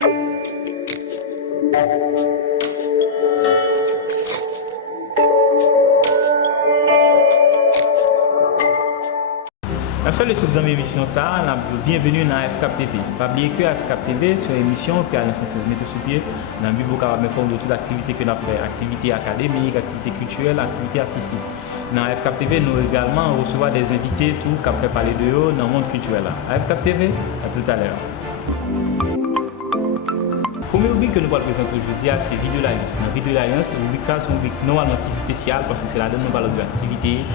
Salut toutes les émissions ça, bienvenue dans FCAP TV. Pas oublier que FCAP TV sur l'émission qui a mettre sur pied dans le but pour informer de toute activité que nous avons fait, activité académique, activité culturelle, activité artistique. Dans FCAP TV, nous également recevons des invités tout qui fait parler de eux dans le monde culturel. FCAP TV, à tout à l'heure. Premier rubrique que nous allons présenter aujourd'hui, c'est Vidéo l'Alliance. Dans Vidéo l'Alliance, c'est une rubrique normalement spéciale parce que c'est la donne nous parlons de l'activité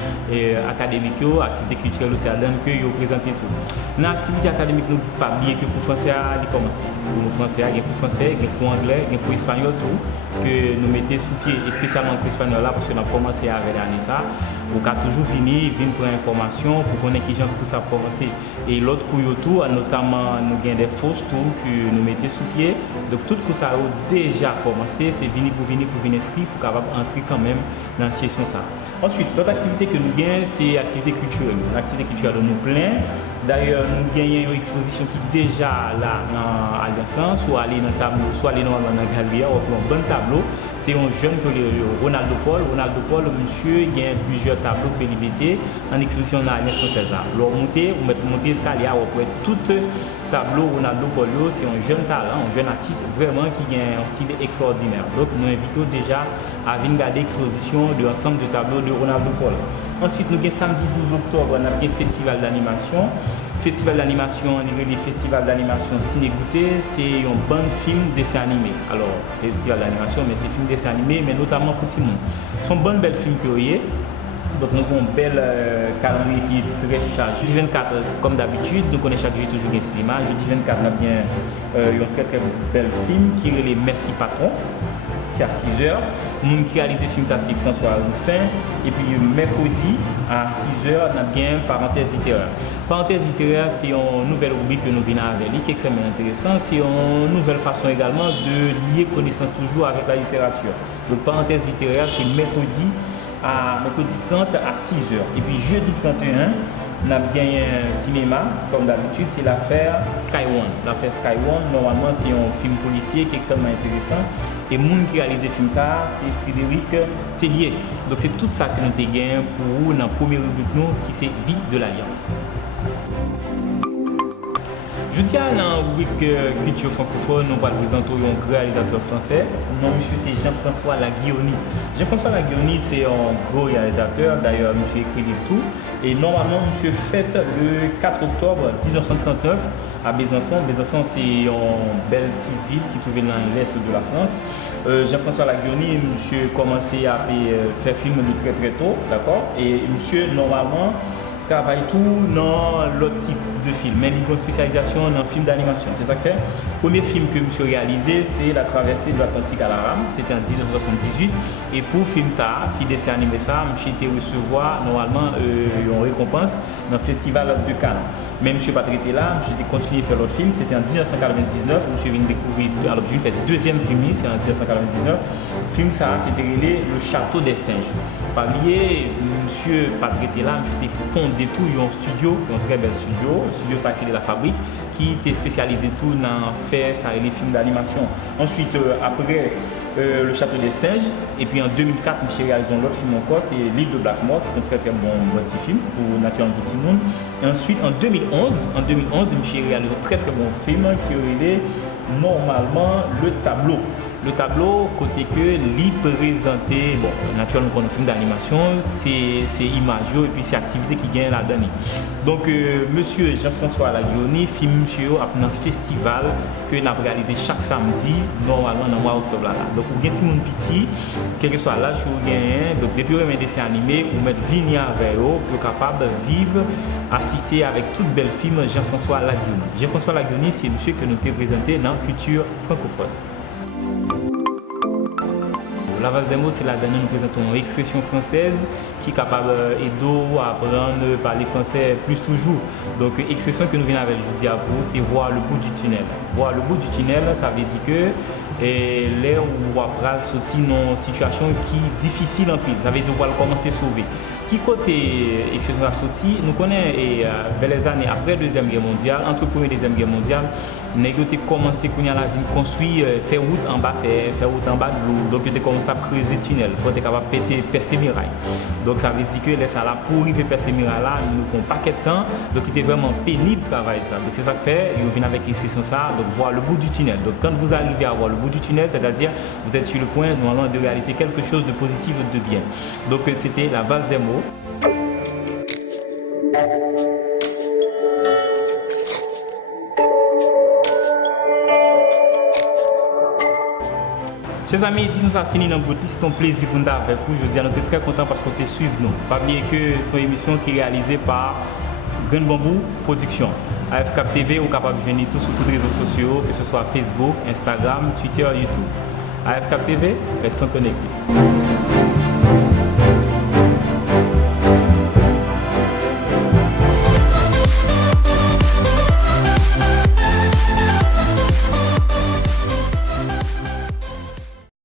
académique, activité culturelle, c'est la donne que vous présentez tout. Dans l'activité académique, nous ne pouvons pas oublier que pour français, il commence. Pour le français, il y a pour français, il y a pour anglais, il y a pour espagnol, tout, que nous mettons sous pied, et spécialement pour espagnol là, parce que nous avons commencé avec l'année ça. On a toujours venir pour l'information, pour connaître qui gens pour ça commencer. Et l'autre pour tout, notamment nous avons des fausses tours que nous mettons sous pied. Donc tout ça a déjà commencé, c'est venir pour inscrire pour capable entrer quand même dans la session ça. Ensuite, l'autre activité que nous gagnons, c'est l'activité culturelle. L'activité culturelle nous plein. D'ailleurs, nous gagnons une exposition qui est déjà là dans l'Alliance, soit aller dans le tableau, soit aller dans la galerie, ou un bon tableau. C'est un jeune que Ronaldo Paul. Ronaldo Paul, monsieur, il y a plusieurs tableaux que il en exposition dans l'Alliance française. Alors, monter escalier, on peut tout tableau Ronaldo Paul, c'est un jeune talent, un jeune artiste vraiment qui a un style extraordinaire. Donc, nous invitons déjà à venir regarder l'exposition de l'ensemble de tableaux de Ronaldo Paul. Ensuite, nous avons samedi 12 octobre, nous avons un festival d'animation. Festival d'animation, le festival d'animation Ciné-Goûté, c'est un bon film dessin animé. Alors, festival d'animation, mais c'est film dessin animé, mais notamment pour tout le monde. C'est un bon bel film que vous voyez. Donc, nous avons un bel calendrier qui est très chargé. Jeudi 24, comme d'habitude, nous connaissons chaque jour toujours le cinéma. Jeudi 24, nous avons bien un très très bel film qui est les Merci Patron. C'est à 6h. Mon qui réalise le film, ça c'est François Roussin. Et puis mercredi à 6h, on a bien Parenthèse littéraire. Parenthèse littéraire, c'est une nouvelle rubrique que nous venons avec, qui est extrêmement intéressant. C'est une nouvelle façon également de lier connaissance toujours avec la littérature. Donc Parenthèse littéraire, c'est mercredi 30 à 6h. Et puis jeudi 31, on a gagné un cinéma, comme d'habitude, c'est l'affaire Sky One. L'affaire Sky One, normalement, c'est un film policier qui est extrêmement intéressant. Et le monde qui réalise le film, c'est Frédéric Tellier. Donc c'est tout ça que nous avons gagné pour vous dans le premier rubrique qui c'est Vie de l'Alliance. Je tiens dans la rubrique culture francophone, nous allons présenter un réalisateur français. Mon monsieur c'est Jean-François Laguioni. Jean-François Laguioni c'est un gros réalisateur, d'ailleurs monsieur écrit tout. Et normalement monsieur fête le 4 octobre 1939 à Besançon. Besançon c'est une belle petite ville qui se trouve dans l'est de la France. Jean-François Laguioni, monsieur commençait à faire film de très très tôt, d'accord. Et monsieur normalement travaille tout dans l'autre type de film, mais il a une spécialisation dans le film d'animation. C'est ça que fait. Le premier film que monsieur réalisé, c'est La traversée de l'Atlantique à la rame, c'était en 1978. Et pour le film ça, film dessin animé ça, monsieur était recevoir normalement une récompense dans le festival de Cannes. Mais monsieur pas traité là, monsieur a continué à faire l'autre film, c'était en 1999, monsieur vient découvrir, alors j'ai fait le deuxième film, c'est en 1999. Le film ça, c'était Le Château des Singes. Par lié, monsieur pas traité là, monsieur a fondé tout, il y a un studio, un très bel studio, ça qui est la fabrique, qui était spécialisé tout dans faire ça et les films d'animation. Ensuite, après Le Château des Singes, et puis en 2004, monsieur réalisé l'autre film encore, c'est L'île de Blackmore, qui sont très très bons petits films pour naturellement petit monde. Et ensuite, en 2011, monsieur réalisé un très très bon film qui est normalement Le Tableau. Le tableau, côté que lui présenté, bon, naturellement, quand on film d'animation, c'est image et puis c'est activité qui gagne la dernière. Donc, monsieur Jean-François Laguioni, film monsieur à un festival que nous avons réalisé chaque samedi, normalement dans le mois d'octobre. Donc, vous avez un petit, quel que soit l'âge que vous gagnez, donc depuis vous avez des dessins animés, vous mettez venir avec eux pour capable de vivre, assister avec tout bel film Jean-François Laguioni. Jean-François Laguioni, c'est monsieur que nous avons présenté dans la culture francophone. La base des mots, c'est la dernière, nous présentons une expression française qui est capable d'aider à apprendre à parler français plus toujours. Donc, l'expression que nous venons avec aujourd'hui à vous, c'est voir le bout du tunnel. Voir le bout du tunnel, ça veut dire que là où on va sortir dans une situation qui est difficile en plus. Ça veut dire qu'on va commencer à sauver. Qui côté expression a sorti, nous connaissons vers les années après la Deuxième Guerre mondiale, entre la Première et la Deuxième Guerre mondiale, nèg yo commencé qu'on y a la ville construire faire route en bas terre, faire route en bas de l'eau. Donc ils ont commencé à creuser tunnel, faut être capable péter percer muraille. Donc ça veut dire que les ça là pour arriver percer muraille là, nous prend pas de temps. Donc il était vraiment pénible de travailler ça. Donc c'est ça que fait, ils viennent avec une session ça, donc voir le bout du tunnel. Donc quand vous arrivez à voir le bout du tunnel, c'est-à-dire vous êtes sur le point normalement de réaliser quelque chose de positif ou de bien. Donc c'était la base des mots. Chers amis, édition ça fini dans votre c'est un plaisir pour nous avec vous. Je nous sommes très contents parce que vous suivez nous. Pas oublier que c'est une émission qui est réalisée par Grain Bambou Production. AFCAP TV, vous êtes capable de venir tout sur tous les réseaux sociaux, que ce soit Facebook, Instagram, Twitter, YouTube. AFCAP TV, restons connectés.